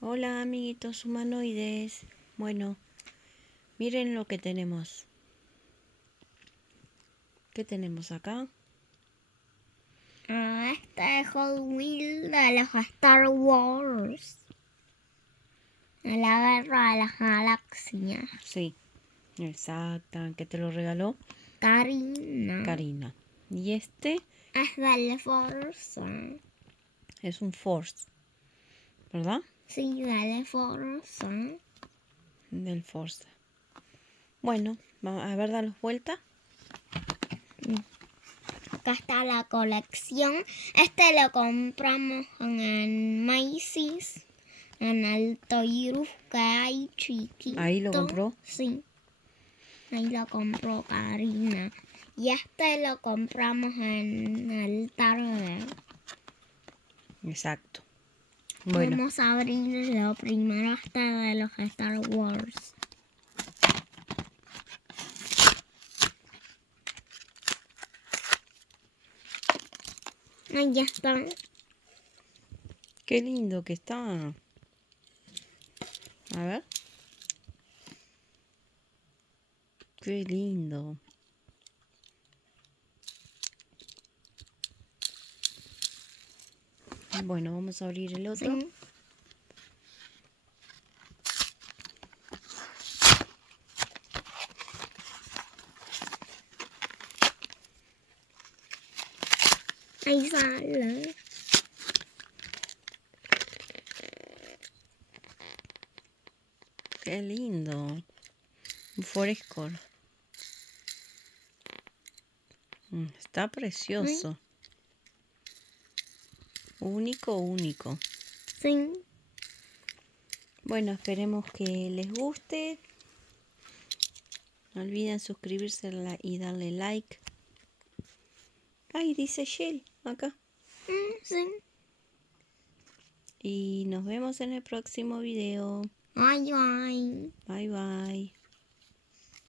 Hola amiguitos humanoides. Bueno, miren lo que tenemos. ¿Qué tenemos acá? Este es Hot Wheels de los Star Wars. De la Guerra de las Galaxias. Sí, exacta. ¿Qué te lo regaló? Karina. Karina. Y este Es del Forza. es un Force, ¿verdad? Sí, del Forza. Del Force. Bueno, vamos a ver, danos vuelta. Acá está la colección. Este lo compramos en el Macy's. En el Toyrus que hay chiquito. Ahí lo compró. Sí. Ahí lo compró Karina. Y este lo compramos en el Target. Exacto. Bueno, Vamos a abrir lo primero este de los Star Wars. Ahí ya está. qué lindo que está. A ver. Qué lindo. Bueno, vamos a abrir el otro. Sí. Ahí sale. Qué lindo. Un Forescore. Está precioso. Único. Sí. Bueno, esperemos que les guste. No olviden suscribirse y darle like. Ay, dice Shell acá. Sí. Y nos vemos en el próximo video. Bye, bye. Bye bye.